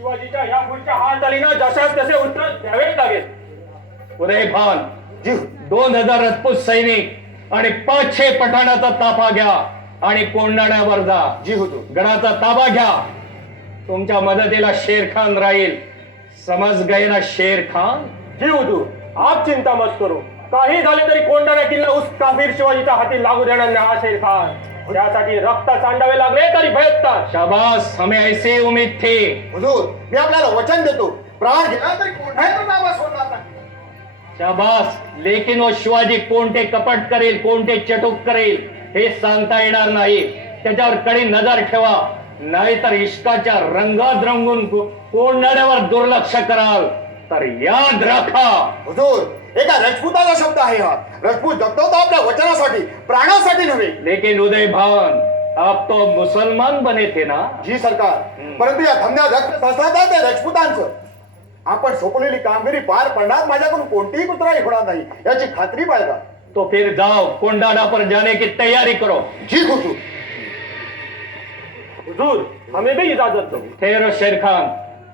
शिवाजीच्या या पुढच्या हालचालीनं जशास तसे उत्तर द्यावे लागेल. उदय भान जी दोन हजार राजपूत सैनिक आणि पाचशे पठाणाचा ताफा घ्या आणि कोंडाण्यावर जा. जी हुजूर. गडाचा ताबा घ्या. तुमच्या मदतीला शेर खान राहील. समज गए ना शेर खान? जी हुजूर आप चिंता मत करो. काही झाले तरी कोंडाणा किल्ला उस काफीर शिवाजीच्या हाती लागू देणार नाही हा शेर खान. त्यासाठी रक्त सांडावे लागले तरी भयत्ता शाबास हमें ऐसे उम्मीद थी. हुजूर मी आपल्याला वचन देतो. प्राण गेला तरी कोणाचं नाव सोडणार नाही शाबास लेकिन वो शिवाजी कोणते कपट करेल कोणते चटूक करेल हे सांगता येणार नाही. त्याच्यावर कडी नजर ठेवा. नाहीतर इश्काच्या रंगात रंगून को- कोंडाण्यावर दुर्लक्ष कराल. तर याद राखा. हुजूर एका राजपूताचा शब्द आहे हा. राजपूत जगतो तो आपल्या वचनासाठी. प्राणासाठी नव्हे. लेकिन उदय भान आप तो मुसलमान बने थे ना? जी सरकार. परंतु या धंद्या रक्त संस्थाचा ते राजपूतांचं. आपण सोपवलेली कामगिरी पार पडणार माझ्याकडून कोणतीही कुत्राई होणार नाही. याची खात्री बाळगा तो फिर जाओ कोंडाणा पर जाने की तैयारी करो. जी हुजूर. हुजूर हमें भी इजाजत दो। ठेरो शेर खान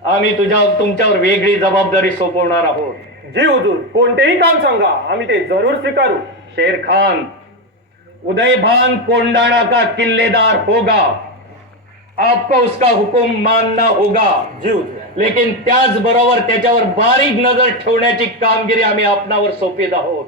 आम्ही तुझ्या तुमच्यावर वेगळी जबाबदारी सोपवणार आहोत. जी हुजूर कोणतेही काम सांगा आम्ही ते जरूर स्वीकारू. शेर खान उदय भान कोंडाणा का किल्लेदार होगा? आपको उसका हुकुम मानना होगा। जी हुजूर लेकिन त्याचबरोबर त्याच्यावर बारीक नजर ठेवण्याची कामगिरी आम्ही आपणावर सोपीत आहोत.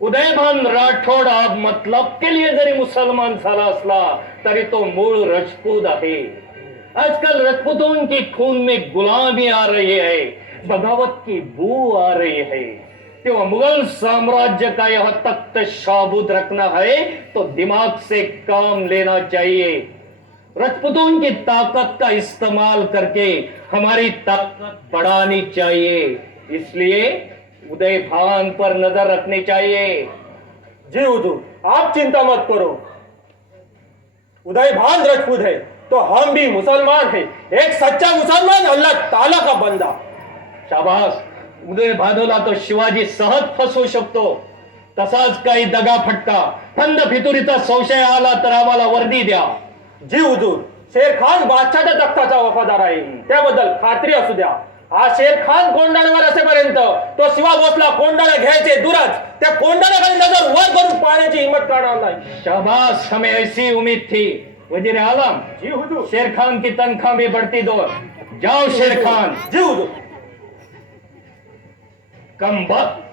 उदयभान राठोड हा मतलब के लिए जरी मुसलमान झाला असला तरी तो मूळ राजपूत आहे. आजकल राजपूतों के खून में गुलामी आ रही है बगावत की बू आ रही है. तेव्हा मुगल साम्राज्य का यह तख्त शाबूत रखना है तो दिमाग से काम लेना चाहिए। राजपूतों की ताकत का इस्तेमाल करके हमारी ताकत बढ़ानी चाहिए। इसलिए उदय भान पर नज़र रखनी चाहिए। जी हुजूर आप चिंता मत करो। उदय भान रजपूत है तो हम भी मुसलमान हैं। एक सच्चा मुसलमान अल्लाह ताला का बंदा। शाबास उदय भानोला तो शिवाजी सहज फसवू शकतो. तसाच काही दगा फटका. थंड फितुरीचा संशय आला तर आम्हाला वर्दी द्या. जी हुजूर शेर खान बादशाच्या तख्ताचा वफादार आहे. त्याबद्दल खात्री असू द्या. हा शेर खान कोंडाण्यावर असेपर्यंत तो शिवा भोसला कोंडाणा घ्यायचे दूरच. त्या कोंडाण्याकडे नजर वर करून पाहण्याची हिंमत करणार नाही. शाबाश हमें ऐसी उम्मीद थी. वजीर आलम जी हुजूर. शेर खान की तनख्वाह भी बढ़ती दो जाओ शेर खान. जी हुजूर. कम वक्त